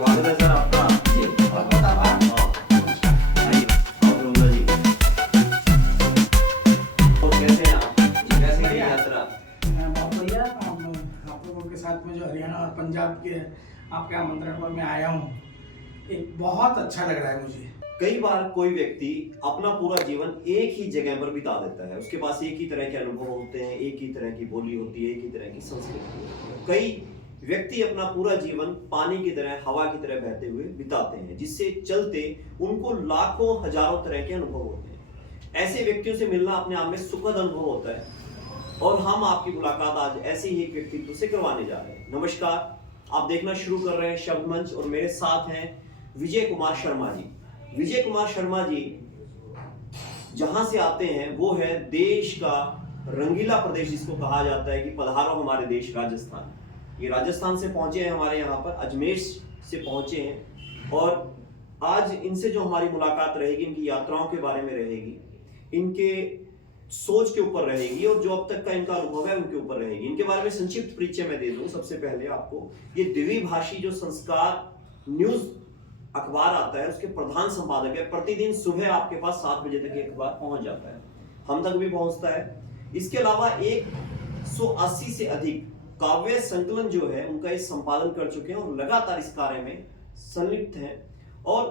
स्वागत है सर आपका। जी बहुत बहुत आभार। आइए, आओ रोंगा जी। तो कैसे हैं आप? कैसी रही यात्रा? बहुत बढ़िया। आप लोगों के साथ में जो हरियाणा और पंजाब के आपके आमंत्रण पर मैं आया हूँ, एक बहुत अच्छा लग रहा है मुझे। कई बार कोई व्यक्ति अपना पूरा जीवन एक ही जगह पर बिता देता है। उसके पास एक ही तरह के अनुभव होते हैं, एक ही तरह की बोली होती है, एक ही तरह की संस्कृति होती है। कई व्यक्ति अपना पूरा जीवन पानी की तरह, हवा की तरह बहते हुए बिताते हैं, जिससे चलते उनको लाखों हजारों तरह के अनुभव होते हैं। ऐसे व्यक्तियों से मिलना अपने आप में सुखद अनुभव होता है और हम आपकी मुलाकात आज ऐसे ही एक व्यक्तित्व से करवाने जा रहे हैं। नमस्कार, आप देखना शुरू कर रहे हैं शब्द मंच और मेरे साथ हैं विजय कुमार शर्मा जी। विजय कुमार शर्मा जी जहां से आते हैं वो है देश का रंगीला प्रदेश, जिसको कहा जाता है कि पधारो हमारे देश राजस्थान। ये राजस्थान से पहुंचे हैं, हमारे यहाँ पर अजमेर से पहुंचे हैं और आज इनसे जो हमारी मुलाकात रहेगी, इनकी यात्राओं के बारे में रहेगी, इनके सोच के ऊपर रहेगी और जो अब तक का इनका अनुभव है उनके ऊपर रहेगी। इनके बारे में संक्षिप्त परिचय मैं दे दूं सबसे पहले आपको। ये द्विभाषी जो संस्कार न्यूज अखबार आता है उसके प्रधान संपादक है। प्रतिदिन सुबह आपके पास 7 बजे तक ये अखबार पहुंच जाता है, हम तक भी पहुंचता है। इसके अलावा 180 से अधिक काव्य संकलन जो है उनका इस संपादन कर चुके हैं और लगातार इस कार्य में संलिप्त हैं और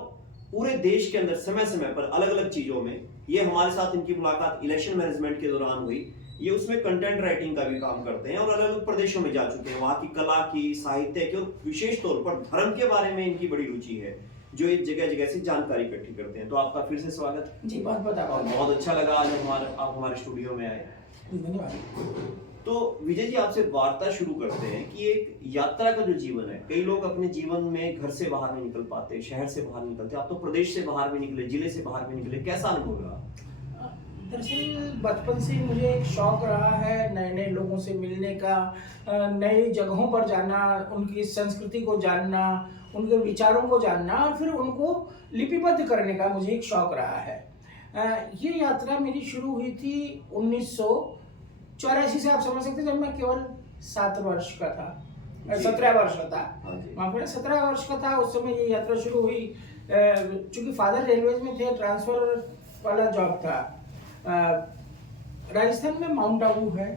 पूरे देश के अंदर समय समय पर अलग अलग चीजों में, ये हमारे साथ इनकी मुलाकात इलेक्शन मैनेजमेंट के दौरान हुई, ये उसमें कंटेंट राइटिंग का भी काम करते हैं और अलग अलग प्रदेशों में जा चुके हैं। वहां की कला की, साहित्य की और विशेष तौर पर धर्म के बारे में इनकी बड़ी रुचि है, जो एक जगह जगह से जानकारी इकट्ठी करते हैं। तो आपका फिर से स्वागत जी बहुत बहुत आभार। बहुत अच्छा लगा आज आप हमारे स्टूडियो में आए। धन्यवाद। तो विजय जी, आपसे वार्ता शुरू करते हैं कि एक यात्रा का जो जीवन है, कई लोग अपने जीवन में घर से बाहर नहीं निकल पाते, शहर से बाहर निकलते, आप तो प्रदेश से बाहर भी निकले, जिले से बाहर भी निकले, कैसा अनुभव रहा? दरअसल बचपन से मुझे एक शौक रहा है नए नए लोगों से मिलने का, नई जगहों पर जाना, उनकी संस्कृति को जानना, उनके विचारों को जानना और फिर उनको लिपिबद्ध करने का मुझे एक शौक रहा है। ये यात्रा मेरी शुरू हुई थी 1984 से, आप समझ सकते हैं, जब मैं केवल 7 वर्ष का था, 17 वर्ष का था, वहाँ पर 17 वर्ष का था। उस समय ये यात्रा शुरू हुई। चूंकि फादर रेलवेज में थे, ट्रांसफर वाला जॉब था। राजस्थान में माउंट आबू है,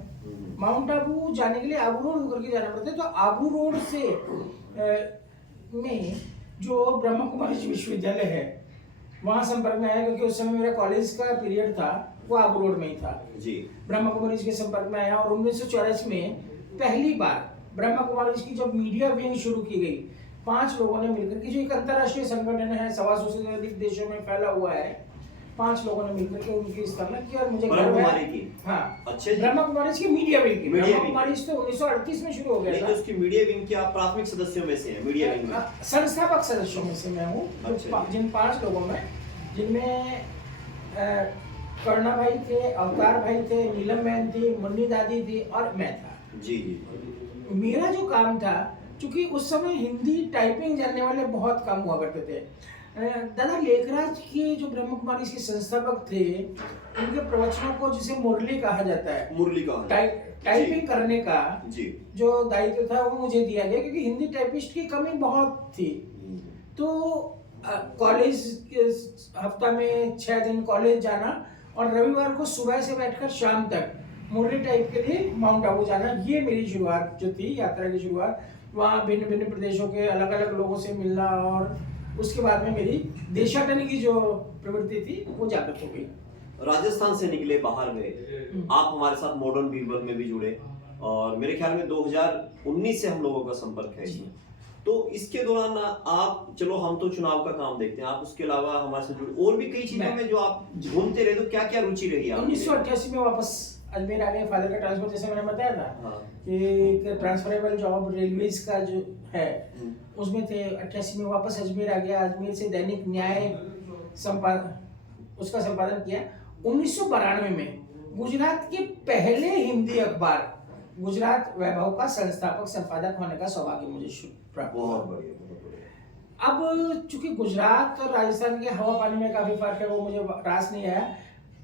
माउंट आबू जाने के लिए आबू रोड होकर के जाना पड़ता है। तो आबू रोड से में जो ब्रह्मा कुमारी विश्वविद्यालय है वहाँ संपर्क में आया, क्योंकि उस समय मेरा कॉलेज का पीरियड था वो आबू रोड में ही था जी। ब्रह्मा कुमारी के संपर्क में आया और 1984 में पहली बार ब्रह्मा कुमारी की जब मीडिया विंग शुरू की गई, 5 लोगों ने मिलकर के, जो एक अंतर्राष्ट्रीय संगठन है, 125 से अधिक देशों में फैला हुआ है, 5 लोगों ने मिलकर के उनकी स्थापना की और मुझे गर्व है। हाँ, अच्छे ब्रह्मा कुमारी की मीडिया विंग की। ब्रह्मा कुमारी तो 1938 में शुरू हो गया था। उसकी मीडिया विंग के आप प्राथमिक सदस्यों में से हैं? मीडिया विंग में संस्थापक सदस्यों में से मैं हूँ। जिन 5 लोगों में, जिनमें करुणा भाई थे, अवतार भाई थे, नीलम बहन थी, मुन्नी दादी थी और मैं था। जी जी। मेरा जो काम था, क्योंकि उस समय हिंदी टाइपिंग जानने वाले बहुत कम हुआ करते थे, दादा लेखराज के जो ब्रह्म कुमारी के संस्थापक थे, उनके प्रवचनों को जिसे मुरली कहा जाता है, मुरली का टाइपिंग करने का जी जो दायित्व था वो मुझे दिया गया, क्योंकि हिंदी टाइपिस्ट की कमी बहुत थी। तो कॉलेज हफ्ता में 6 दिन कॉलेज जाना और रविवार को सुबह से बैठकर शाम तक मुरली टाइप के लिए माउंट आबू जाना, ये मेरी शुरुआत जो थी, यात्रा की शुरुआत। वहाँ भिन्न भिन्न प्रदेशों के अलग अलग लोगों से मिलना और उसके बाद में मेरी देशाटन की जो प्रवृत्ति थी वो जागृत हो गई। राजस्थान से निकले, बाहर गए, आप हमारे साथ मॉडर्न बीरबल में भी जुड़े और मेरे ख्याल में 2019 से हम लोगों का संपर्क है इसमें। तो इसके दौरान आप, चलो हम तो चुनाव का काम देखते हैं, आप उसके अलावा हमारे से जुड़े और भी कई चीजों में जो आप घूमते रहे, तो क्या क्या रुचि रही है? 1988 में वापस अजमेर आ गए। फादर का ट्रांसफर, जैसे मैंने बताया था कि एक ट्रांसफरेबल जॉब रेलवेज का जो है उसमें थे। 88 में वापस अजमेर आ गया। अजमेर से दैनिक न्याय उसका संपादन किया। 1992 में गुजरात के पहले हिंदी अखबार गुजरात वैभव का संस्थापक संपादक होने का सौभाग्य मुझे प्राप्त हुआ। बहुत बढ़िया। अब चूंकि गुजरात और राजस्थान के हवा पानी में काफी फर्क है, वो मुझे रास नहीं आया।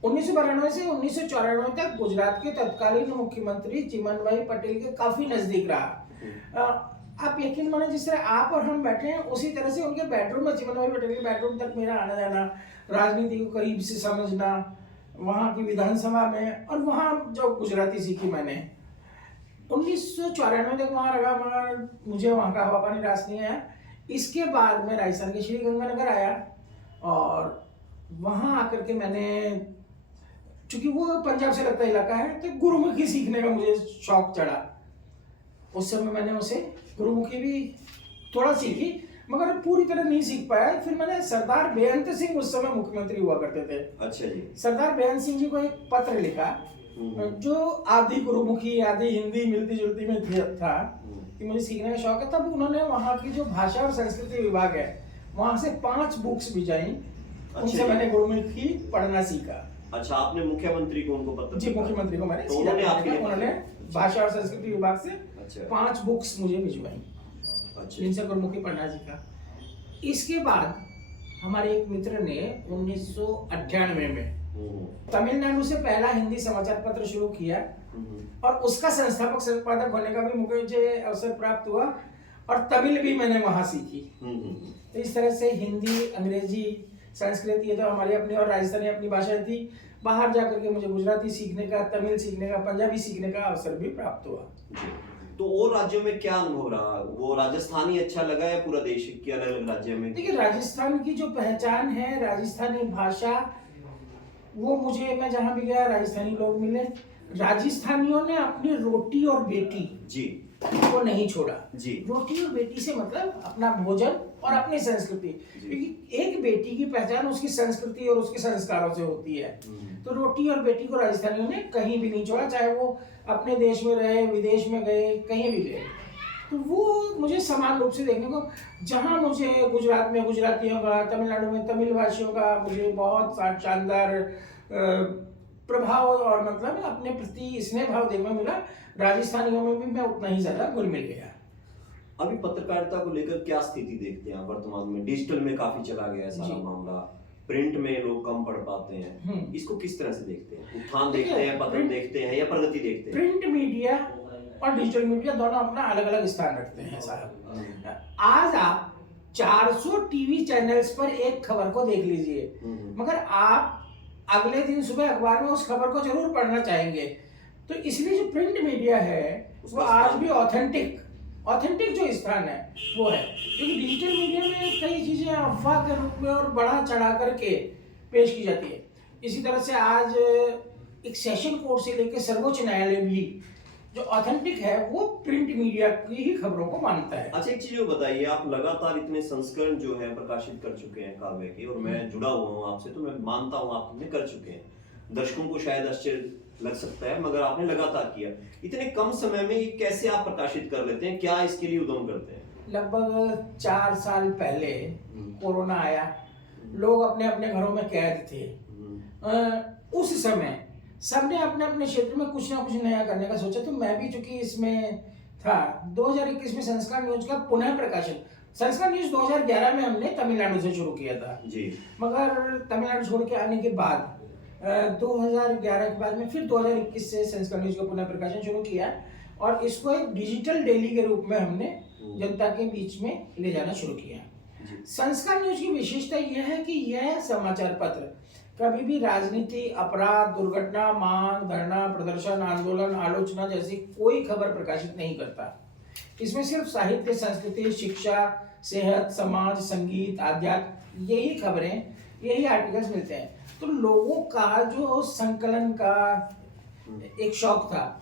1992 से 1994 तक गुजरात के तत्कालीन मुख्यमंत्री चिमन भाई पटेल के काफी नजदीक रहा। आप यकीन माने जिस तरह आप और हम बैठे हैं उसी तरह से उनके बेडरूम में, चिमन भाई पटेल के बेडरूम तक मेरा आना जाना, राजनीति को करीब से समझना, वहाँ की विधानसभा में, और वहाँ जो गुजराती सीखी मैंने 1994 तक वहाँ रहा, मगर मुझे वहाँ का हवा पानी रास नहीं आया। इसके बाद मैं राजस्थान के श्री गंगानगर आया और वहाँ आकर के मैंने, चूंकि वो पंजाब से लगता इलाका है, तो गुरुमुखी सीखने का मुझे शौक चढ़ा। उस समय मैंने उसे गुरुमुखी भी थोड़ा सीखी, मगर पूरी तरह नहीं सीख पाया। फिर मैंने सरदार बेअंत सिंह, उस समय मुख्यमंत्री हुआ करते थे, अच्छा जी, सरदार बेअंत सिंह जी को एक पत्र लिखा जो आधी गुरुमुखी आधी हिंदी मिलती जुलती में था कि मुझे सीखने का शौक है। तब उन्होंने वहाँ की जो भाषा और संस्कृति विभाग है वहाँ से 5 बुक्स भिजाई, उनसे मैंने गुरुमुखी पढ़ना सीखा। अच्छा, आपने मुख्यमंत्री को उनको पत्र? जी, मुख्यमंत्री को मैंने तो उन्होंने भाषा और संस्कृति विभाग से अच्छा 5 बुक्स मुझे भिजवाई, अच्छा, जिनसे गुरुमुखी पढ़ना सीखा। इसके बाद हमारे एक मित्र ने 1998 में तमिलनाडु से पहला हिंदी समाचार पत्र शुरू किया और उसका संस्थापक संपादक होने का भी मुझे अवसर प्राप्त हुआ, और तमिल भी मैंने वहां सीखी। तो इस तरह से हिंदी, अंग्रेजी, संस्कृत, ये तो हमारी अपनी और राजस्थानी अपनी भाषाएं थी। बाहर जाकर के मुझे गुजराती सीखने का, तमिल सीखने का, पंजाबी सीखने का अवसर भी प्राप्त हुआ। तो और राज्यों में क्या अनुभव रहा? वो राजस्थानी अच्छा लगा या पूरा देश के अलग अलग राज्यों में? देखिए, राजस्थान की जो पहचान है, राजस्थानी भाषा, वो मुझे, मैं जहाँ भी गया राजस्थानी लोग मिले। राजस्थानियों ने अपनी रोटी और बेटी जी को नहीं छोड़ा जी। रोटी और बेटी से मतलब अपना भोजन और अपनी संस्कृति, क्योंकि एक बेटी की पहचान उसकी संस्कृति और उसके संस्कारों से होती है। तो रोटी और बेटी को राजस्थानियों ने कहीं भी नहीं छोड़ा, चाहे वो अपने देश में रहे, विदेश में गए, कहीं भी गए। तो वो मुझे समान रूप से देखने को, जहाँ मुझे गुजरात में गुजरातियों का, तमिलनाडु में तमिल भाषियों का मुझे बहुत शानदार प्रभाव और मतलब अपने प्रति स्नेह भाव देखने मिला, राजस्थानियों में भी मैं उतना ही ज्यादा घुल मिल गया। अभी पत्रकारिता को लेकर क्या स्थिति देखते हैं वर्तमान में? डिजिटल में काफी चला गया है सारा मामला, प्रिंट में लोग कम पढ़ पाते हैं, इसको किस तरह से देखते हैं? उत्थान देखते हैं, पतन देखते हैं या प्रगति देखते हैं? प्रिंट मीडिया और डिजिटल मीडिया दोनों अपना अलग अलग स्थान रखते हैं साहब। आज आप 400 टीवी चैनल्स पर एक खबर को देख लीजिए, मगर आप अगले दिन सुबह अखबार में उस खबर को जरूर पढ़ना चाहेंगे। तो इसलिए जो प्रिंट मीडिया है वो आज भी ऑथेंटिक जो स्थान है वो है, क्योंकि डिजिटल मीडिया में कई चीजें अफवाह के रूप में और बढ़ा चढ़ा करके पेश की जाती है। इसी तरह से आज एक सेशन कोर्ट से लेकर सर्वोच्च न्यायालय भी जो ऑथेंटिक है वो प्रिंट मीडिया की ही खबरों को मानता है। अच्छा, एक चीज बताइए, आप लगातार इतने संस्करण जो है प्रकाशित कर चुके हैं काव्य के, और मैं जुड़ा हुआ हूँ आपसे, तो मैं मानता हूँ आपने कर चुके हैं। दर्शकों को शायद आश्चर्य लग सकता है, मगर आपने लगातार किया। इतने कम समय में ये कैसे आप प्रकाशित कर लेते हैं? क्या इसके लिए उद्यम करते हैं? लगभग 4 साल पहले कोरोना आया, लोग अपने अपने घरों में कैद थे। उस समय सबने अपने अपने क्षेत्र में कुछ ना कुछ नया करने का सोचा, तो मैं भी चूंकि इसमें था। 2021 में संस्कार न्यूज का पुनः प्रकाशन, संस्कार न्यूज 2011 में हमने तमिलनाडु से शुरू किया था जी, मगर तमिलनाडु छोड़ के आने के बाद 2011 के बाद में फिर 2021 से संस्कार न्यूज का पुनः प्रकाशन शुरू किया, और इसको एक डिजिटल डेली के रूप में हमने जनता के बीच में ले जाना शुरू किया। संस्कार न्यूज की विशेषता यह है कि यह समाचार पत्र कभी भी राजनीति, अपराध, दुर्घटना, मांग, धरना, प्रदर्शन, आंदोलन, आलोचना जैसी कोई खबर प्रकाशित नहीं करता। इसमें सिर्फ साहित्य, संस्कृति, शिक्षा, सेहत, समाज, संगीत, आध्यात्म, यही खबरें, यही आर्टिकल्स मिलते हैं। तो लोगों का जो संकलन का एक शौक था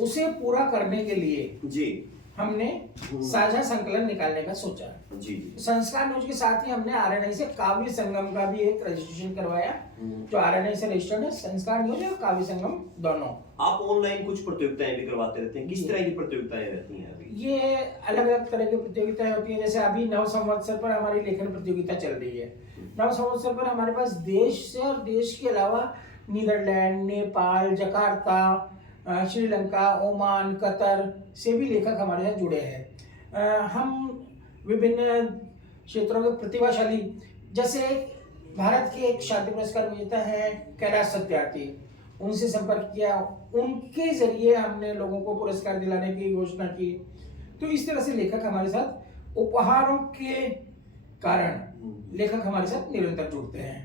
उसे पूरा करने के लिए जी हमने साझा संकलन निकालने का सोचा। जी संस्कार न्यूज के साथ ही हमने आरएनआई से काव्य संगम का भी एक रजिस्ट्रेशन करवाया, जो आरएनआई से रजिस्टर्ड है, संस्कार न्यूज और काव्य संगम दोनों। आप ऑनलाइन कुछ प्रतियोगिताएं भी करवाते रहते हैं, किस तरह की प्रतियोगिताएं रहती हैं अभी? ये अलग अलग तरह की प्रतियोगिताएं होती है। जैसे अभी नव संवत्सर पर हमारी लेखन प्रतियोगिता चल रही है। नव संवत्सर पर हमारे पास देश से और देश के अलावा Netherlands, Nepal, Jakarta, Sri Lanka, Oman, Qatar से भी लेखक हमारे साथ जुड़े हैं। हम विभिन्न क्षेत्रों के प्रतिभाशाली, जैसे भारत के एक शांति पुरस्कार विजेता है कैलाश सत्यार्थी, उनसे संपर्क किया, उनके जरिए हमने लोगों को पुरस्कार दिलाने की घोषणा की। तो इस तरह से लेखक हमारे साथ उपहारों के कारण लेखक हमारे साथ निरंतर जुड़ते हैं।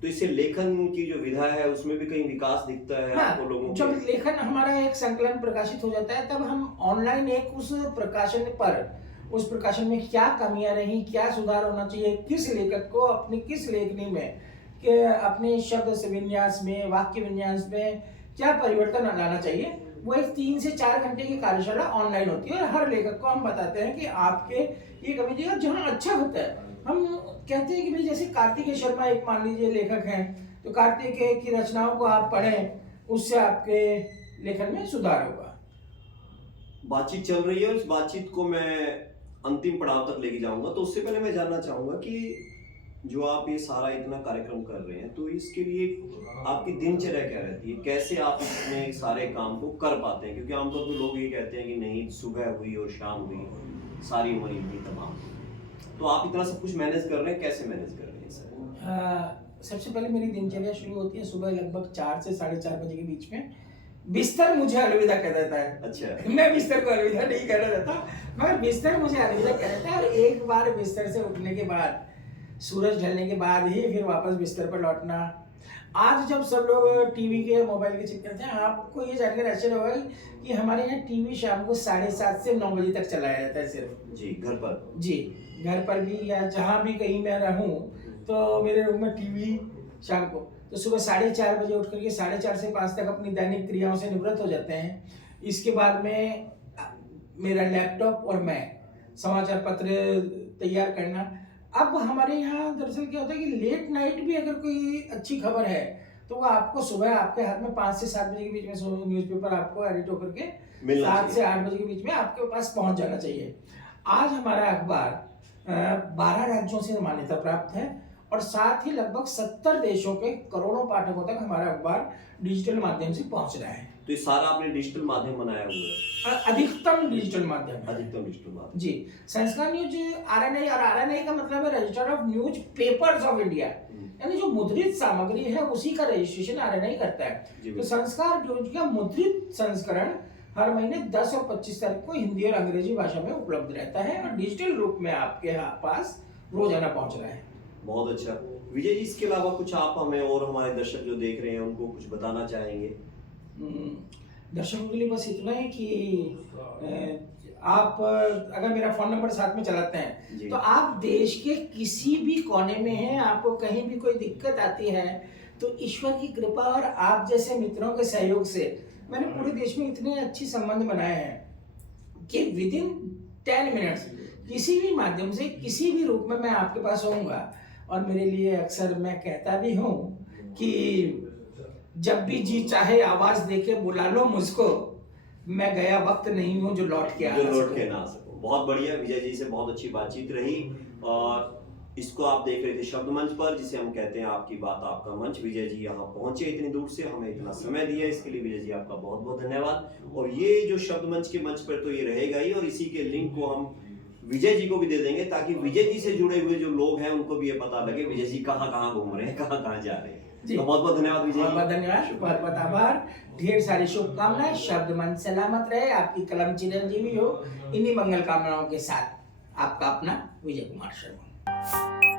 तो इससे लेखन की जो विधा है उसमें भी कहीं विकास दिखता है आपको लोगों जब के? लेखन हमारा एक संकलन प्रकाशित हो जाता है तब हम ऑनलाइन एक उस प्रकाशन में क्या कमियां रही, क्या सुधार होना चाहिए, किस लेखक को अपनी किस लेखनी में कि अपने शब्द से विन्यास में, वाक्य विन्यास में क्या परिवर्तन लाना चाहिए, वो एक 3 से 4 घंटे की कार्यशाला ऑनलाइन होती है और हर लेखक को हम बताते हैं कि आपके ये कमी थी और जहाँ अच्छा होता है हम कहते हैं कि भाई जैसे कार्तिकेय शर्मा एक मान लीजिए लेखक हैं, तो कार्तिकेय की रचनाओं को आप पढ़ें, उससे आपके लेखन में सुधार होगा। बातचीत चल रही है, उस बातचीत को मैं अंतिम पड़ाव तक लेके जाऊंगा, तो उससे पहले मैं जानना चाहूंगा कि जो आप ये सारा इतना कार्यक्रम कर रहे हैं, तो इसके लिए आपकी दिनचर्या क्या रहती है? कैसे आप इसमें सारे काम को कर पाते हैं? क्योंकि आमतौर पर लोग ये कहते हैं कि नहीं, सुबह हुई और शाम हुई, सारी उम्र हुई तमाम। तो आप इतना सब कुछ मैनेज कर रहे हैं, कैसे मैनेज कर रहे हैं सर? सबसे पहले मेरी दिनचर्या शुरू होती है सुबह लगभग 4 से 4:30 बजे के बीच में। बिस्तर मुझे अलविदा कह देता है। अच्छा। मैं बिस्तर को अलविदा नहीं कहना चाहता, मगर बिस्तर मुझे अलविदा कह देता है। और एक बार बिस्तर से उठने के बाद, सूरज ढलने के बाद ही फिर वापस बिस्तर पर लौटना। आज जब सब लोग टीवी के, मोबाइल के चिप करते हैं, आपको ये जानकर आश्चर्य होगा कि हमारे यहाँ टीवी शाम को 7:30 से 9 बजे तक चलाया जाता है सिर्फ। जी, घर पर? जी, घर पर भी या जहाँ भी कहीं मैं रहूँ तो मेरे रूम में टीवी शाम को, तो सुबह 4:30 बजे उठ करके 4:30 से 5 तक अपनी दैनिक क्रियाओं से निवृत्त हो जाते हैं। इसके बाद में मेरा लैपटॉप और मैं समाचार पत्र तैयार करना। अब हमारे यहाँ दरअसल क्या होता है कि लेट नाइट भी अगर कोई अच्छी खबर है तो वो आपको सुबह आपके हाथ में 5 से 7 बजे के बीच में न्यूज़पेपर आपको एडिट होकर के 7 से 8 बजे के बीच में आपके पास पहुंच जाना चाहिए। आज हमारा अखबार 12 राज्यों से मान्यता प्राप्त है और साथ ही लगभग 70 देशों के करोड़ों पाठकों तक हमारा अखबार डिजिटल माध्यम से पहुंच रहा है। तो ये सारा आपने डिजिटल माध्यम बनाया हुआ है? अधिकतम डिजिटल माध्यम। अधिकतम डिजिटल माध्यम जी। संस्कार न्यूज आरएनआई, और आरएनआई का मतलब है register of news papers of India, यानी जो मुद्रित सामग्री है उसी का रजिस्ट्रेशन आरएनआई करता है। तो संस्कार न्यूज का मुद्रित संस्करण हर महीने 10 और 25 तारीख को हिंदी और अंग्रेजी भाषा में उपलब्ध रहता है और डिजिटल रूप में आपके पास रोजाना पहुंच रहा है। बहुत अच्छा। विजय जी, इसके अलावा कुछ आप हमें और हमारे दर्शक जो देख रहे हैं उनको कुछ बताना चाहेंगे? दर्शकों के लिए बस इतना है कि आप अगर मेरा फोन नंबर साथ में चलाते हैं तो आप देश के किसी भी कोने में हैं, आपको कहीं भी कोई दिक्कत आती है तो ईश्वर की कृपा और आप जैसे मित्रों के सहयोग से मैंने पूरे देश में इतने अच्छे संबंध बनाए हैं कि विदिन 10 मिनट्स किसी भी माध्यम से किसी भी रूप में मैं आपके पास होऊंगा। और मेरे लिए अक्सर मैं कहता भी हूँ कि जब भी जी चाहे आवाज देके बुला लो मुझको, मैं गया वक्त नहीं हूँ जो लौट के ना आ सकूं। बहुत बढ़िया। विजय जी से बहुत अच्छी बातचीत रही और इसको आप देख रहे थे शब्द मंच पर, जिसे हम कहते हैं आपकी बात आपका मंच। विजय जी यहाँ पहुंचे इतनी दूर से, हमें इतना समय दिया, इसके लिए विजय जी आपका बहुत बहुत धन्यवाद। और ये जो शब्द मंच के मंच पर तो ये रहेगा ही, और इसी के लिंक को हम विजय जी को भी दे देंगे ताकि विजय जी से जुड़े हुए जो लोग हैं उनको भी ये पता लगे विजय जी कहाँ कहाँ घूम रहे हैं, कहाँ कहाँ जा रहे हैं। तो बहुत बहुत धन्यवाद विजय जी। बहुत बहुत धन्यवाद, बहुत बहुत आभार, ढेर सारी शुभकामनाएं। शब्द मंच सलामत रहे, आपकी कलम चिरंजीवी हो। इन्हीं मंगल कामनाओं के साथ आपका अपना विजय कुमार शर्मा।